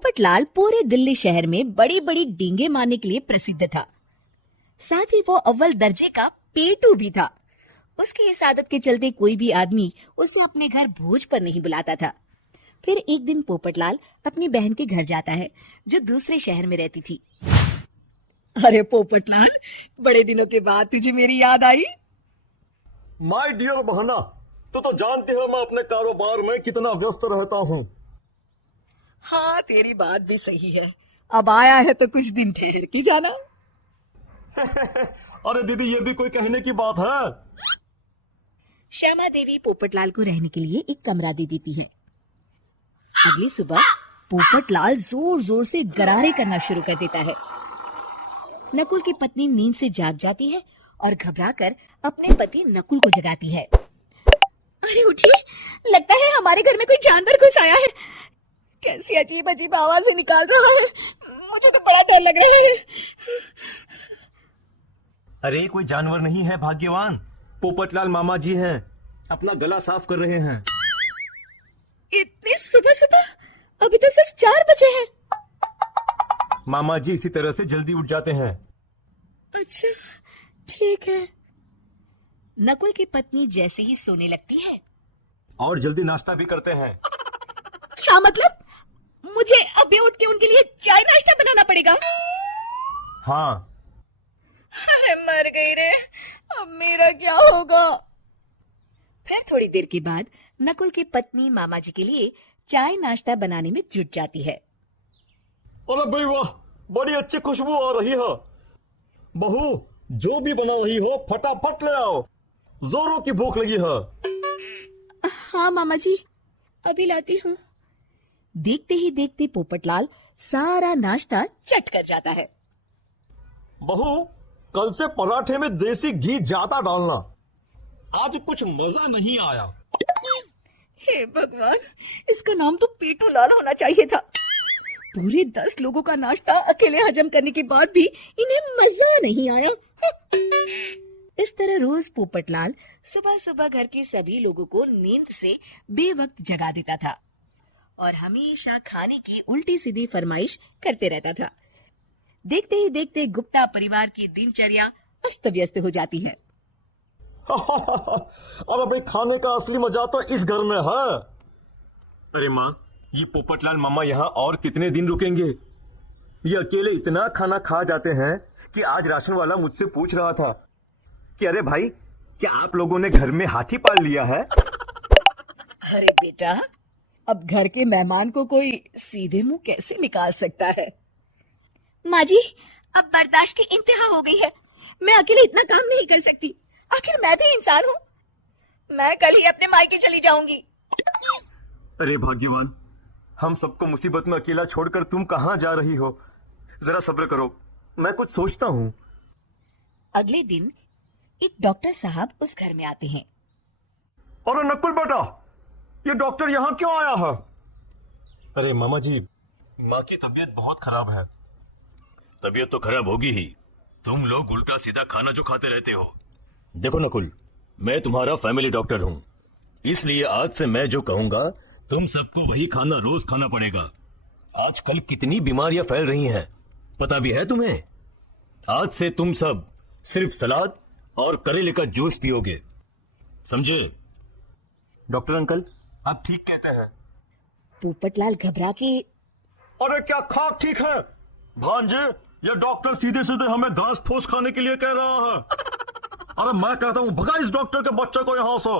पोपटलाल पूरे दिल्ली शहर में बड़ी बड़ी डींगे मारने के लिए प्रसिद्ध था। साथ ही वो अव्वल दर्जे का पेटू भी था। उसकी इस आदत के चलते कोई भी आदमी उसे अपने घर भोज पर नहीं बुलाता था। फिर एक दिन पोपटलाल अपनी बहन के घर जाता है, जो दूसरे शहर में रहती थी। अरे पोपटलाल, बड़े दिनों के बाद तुझे मेरी याद आई। माय डियर बहना, तू तो जानती है मैं अपने कारोबार में कितना व्यस्त रहता हूँ। हाँ, तेरी बात भी सही है। अब आया है तो कुछ दिन ठहर के जाना। अरे दीदी, ये भी कोई कहने की बात है। श्यामा देवी पोपटलाल को रहने के लिए एक कमरा दे देती हैं। अगली सुबह पोपटलाल जोर जोर से गरारे करना शुरू कर देता है। नकुल की पत्नी नींद से जाग जाती है और घबराकर अपने पति नकुल को जगाती है। अरे उठिए, लगता है हमारे घर में कोई जानवर घुस आया है। कैसी अजीब अजीब आवाजें निकाल रहा है, मुझे तो बड़ा डर लग रहा है। अरे कोई जानवर नहीं है भाग्यवान, पोपटलाल मामा जी हैं, अपना गला साफ कर रहे हैं। इतनी सुबह सुबह? अभी तो सिर्फ 4 बजे हैं। मामा जी इसी तरह से जल्दी उठ जाते हैं। अच्छा, ठीक है। नकुल की पत्नी जैसे ही सोने लगती है और जल्दी नाश्ता भी करते हैं। क्या मतलब? मुझे अभी उठ के उनके लिए चाय नाश्ता बनाना पड़ेगा? हाँ। अरे मर गई रे, अब मेरा क्या होगा? फिर थोड़ी देर के बाद नकुल की पत्नी मामा जी के लिए चाय नाश्ता बनाने में जुट जाती है। अरे भाई वाह, बड़ी अच्छी खुशबू आ रही है। बहू, जो भी बना रही हो फटाफट ले आओ, जोरों की भूख लगी है। हाँ मामा जी, अभी लाती हूँ। देखते ही देखते पोपटलाल सारा नाश्ता चट कर जाता है। बहू, कल से पराठे में देसी घी ज्यादा डालना, आज कुछ मजा नहीं आया। हे भगवान, इसका नाम तो पेटू लाल होना चाहिए था। पूरे 10 लोगों का नाश्ता अकेले हजम करने के बाद भी इन्हें मजा नहीं आया। इस तरह रोज पोपटलाल सुबह सुबह घर के सभी लोगों को नींद से बेवक्त जगा देता था और हमेशा खाने की उल्टी सीधी फरमाइश करते रहता था। देखते ही देखते गुप्ता परिवार की दिनचर्या अस्त व्यस्त हो जाती है। अरे भाई, खाने का असली मजा तो इस घर में है। अरे माँ, ये पोपटलाल मामा यहाँ और कितने दिन रुकेंगे? ये अकेले इतना खाना खा जाते हैं कि आज राशन वाला मुझसे पूछ रहा था कि अरे भाई, क्या आप लोगों ने घर में हाथी पाल लिया है? अरे बेटा, अब घर के मेहमान को कोई सीधे मुंह कैसे निकाल सकता है? माँ जी, अब बर्दाश्त की इंतहा हो गई है। मैं अकेले इतना काम नहीं कर सकती। आखिर मैं भी इंसान हूँ। मैं कल ही अपने मायके चली जाऊंगी। अरे भाग्यवान, हम सबको मुसीबत में अकेला छोड़कर तुम कहाँ जा रही हो? जरा सब्र करो, मैं कुछ सोचता हूँ। अगले दिन एक डॉक्टर साहब उस घर में आते हैं। अरे नकुल बेटा, ये डॉक्टर यहाँ क्यों आया है? अरे मामा जी, माँ की तबीयत बहुत खराब है। तबीयत तो खराब होगी ही, तुम लोग उल्टा सीधा खाना जो खाते रहते हो। देखो नकुल, मैं तुम्हारा फैमिली डॉक्टर हूँ, इसलिए आज से मैं जो कहूंगा तुम सबको वही खाना रोज खाना पड़ेगा। आजकल कितनी बीमारियां फैल रही हैं, पता भी है तुम्हें? आज से तुम सब सिर्फ सलाद और करेले का जूस पियोगे, समझे? डॉक्टर अंकल, आप ठीक कहते हैं। पोपटलाल घबरा के, अरे क्या खाक ठीक है भांजे? ये डॉक्टर सीधे सीधे हमें घास फूस खाने के लिए कह रहा है। अरे मैं कहता हूँ भगा इस डॉक्टर के बच्चे को यहाँ से।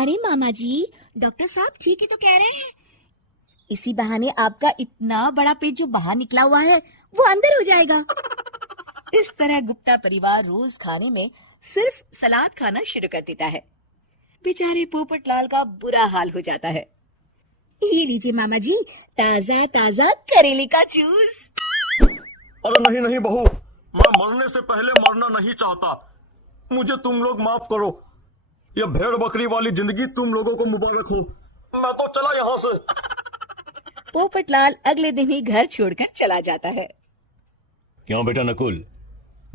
अरे मामा जी, डॉक्टर साहब ठीक ही तो कह रहे हैं। इसी बहाने आपका इतना बड़ा पेट जो बाहर निकला हुआ है वो अंदर हो जाएगा। इस तरह गुप्ता परिवार रोज खाने में सिर्फ सलाद खाना शुरू कर देता है। बेचारे पोपटलाल का बुरा हाल हो जाता है। ये लीजिए मामा जी, ताजा ताजा करेले का जूस। अरे नहीं नहीं बहू, मैं मरने से पहले मरना नहीं चाहता। मुझे तुम लोग माफ करो। ये भेड़ बकरी वाली जिंदगी तुम लोगों को मुबारक हो। मैं तो चला यहाँ से। पोपटलाल अगले दिन ही घर छोड़कर चला जाता है। क्यों बेटा नकुल,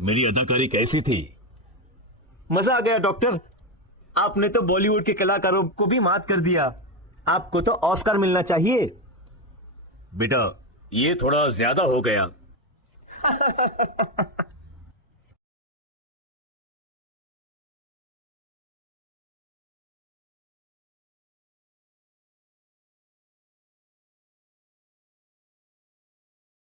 मेरी अदाकारी कैसी थी? मजा आ गया डॉक्टर, आपने तो बॉलीवुड के कलाकारों को भी मात कर दिया। आपको तो ऑस्कर मिलना चाहिए। बेटा ये थोड़ा ज्यादा हो गया।